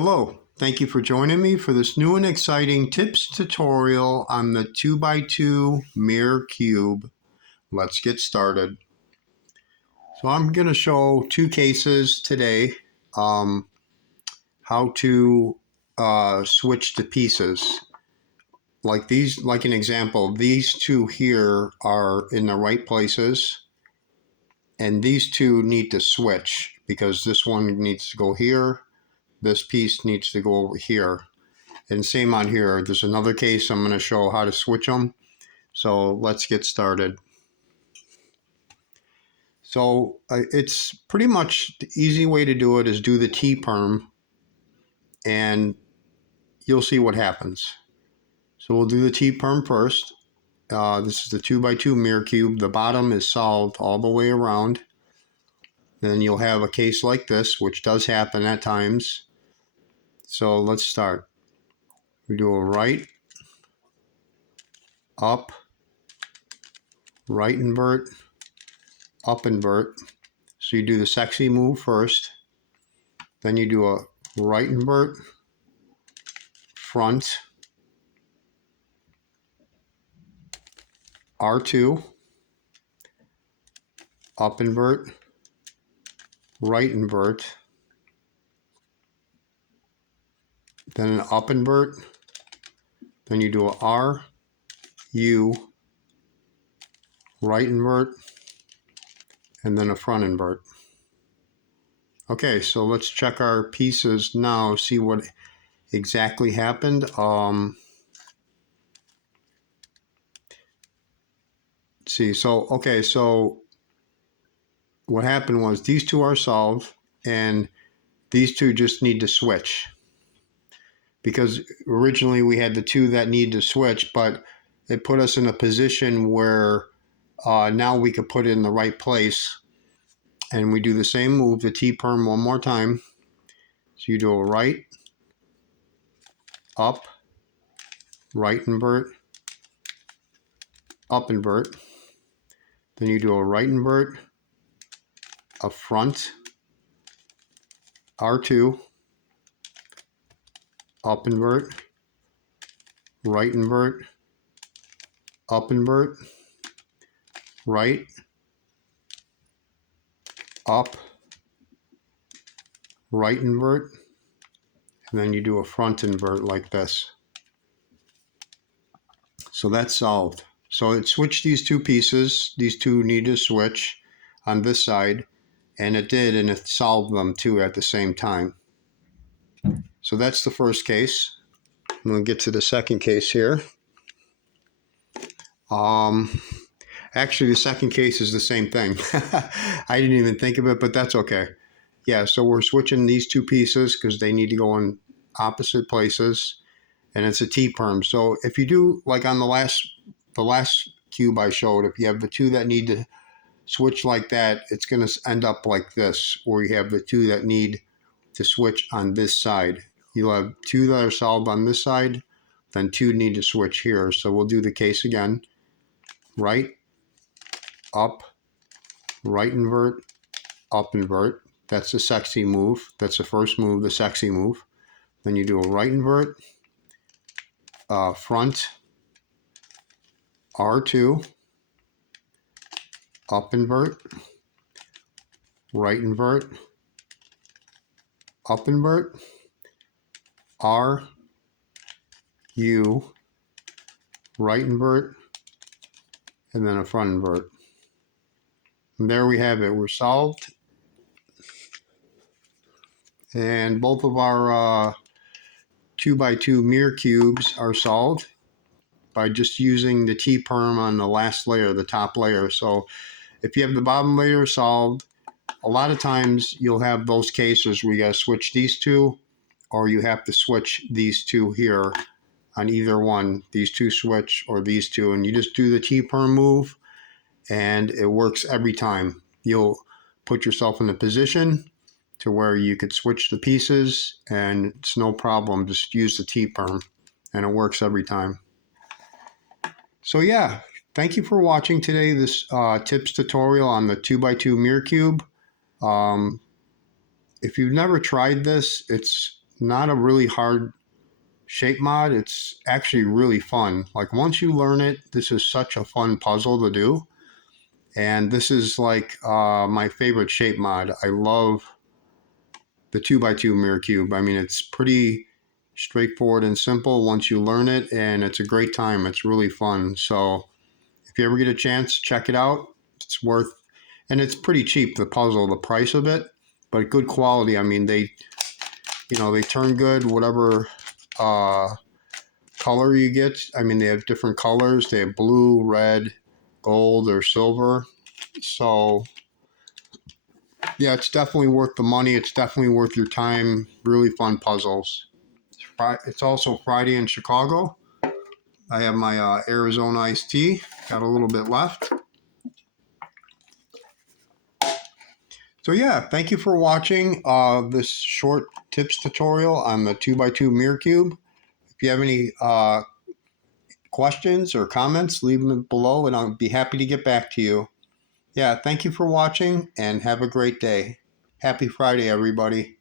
Hello, thank you for joining me for this new and exciting tips tutorial on the 2x2 mirror cube. Let's get started. So I'm going to show two cases today, how to switch the pieces. Like an example, these two here are in the right places, and these two need to switch because this one needs to go here, this piece needs to go over here. And same on here. There's another case I'm going to show how to switch them. So let's get started. So it's pretty much the easy way to do it is do the T-perm and you'll see what happens. So we'll do the T-perm first. This is the 2x2 mirror cube. The bottom is solved all the way around. Then you'll have a case like this, which does happen at times. So let's start. We do a right, up, right invert, up invert. So you do the sexy move first, then you do a right invert, front, R2, up invert, right invert, then an up invert, then you do a R, U, right invert, and then a front invert. Okay, so let's check our pieces now, see what exactly happened. So what happened was these two are solved, and these two just need to switch. Because originally we had the two that need to switch, but it put us in a position where now we could put it in the right place. And we do the same move, the T-perm one more time. So you do a right, up, right invert, up invert. Then you do a right invert, a front, R2, up invert, right invert, up invert, right, up, right invert, and then you do a front invert like this. So that's solved. So it switched these two pieces. These two need to switch on this side, and it did, and it solved them too at the same time. So that's the first case. I'm going to get to the second case here. Actually, the second case is the same thing. I didn't even think of it, but that's okay. Yeah, so we're switching these two pieces because they need to go in opposite places, and it's a T-perm. So if you do, like on the last cube I showed, if you have the two that need to switch like that, it's going to end up like this, where you have the two that need to switch on this side. You'll have two that are solved on this side, then two need to switch here. So we'll do the case again. Right, up, right invert, up invert. That's the sexy move. That's the first move, the sexy move. Then you do a right invert, front, R2, up invert, right invert, up invert, R, U, right invert, and then a front invert. And there we have it. We're solved. And both of our 2x2 mirror cubes are solved by just using the T-perm on the last layer, the top layer. So if you have the bottom layer solved, a lot of times you'll have those cases where you got to switch these two, or you have to switch these two here on either one, these two switch or these two, and you just do the T-perm move and it works every time. You'll put yourself in a position to where you could switch the pieces and it's no problem. Just use the T-perm and it works every time. So yeah, thank you for watching today this tips tutorial on the 2x2 mirror cube. If you've never tried this, it's not a really hard shape mod. It's actually really fun. Like once you learn it, this is such a fun puzzle to do. And this is like my favorite shape mod. I love the 2x2 mirror cube. I mean, it's pretty straightforward and simple once you learn it, and it's a great time. It's really fun. So if you ever get a chance, check it out. It's worth, and it's pretty cheap, the puzzle, the price of it, but good quality. I mean, they turn good, whatever color you get. I mean, they have different colors. They have blue, red, gold, or silver. So yeah, it's definitely worth the money. It's definitely worth your time. Really fun puzzles. It's also Friday in Chicago. I have my Arizona iced tea. Got a little bit left. So yeah, thank you for watching this short tips tutorial on the 2x2 mirror cube. If you have any questions or comments, leave them below and I'll be happy to get back to you. Yeah, thank you for watching and have a great day. Happy Friday, everybody.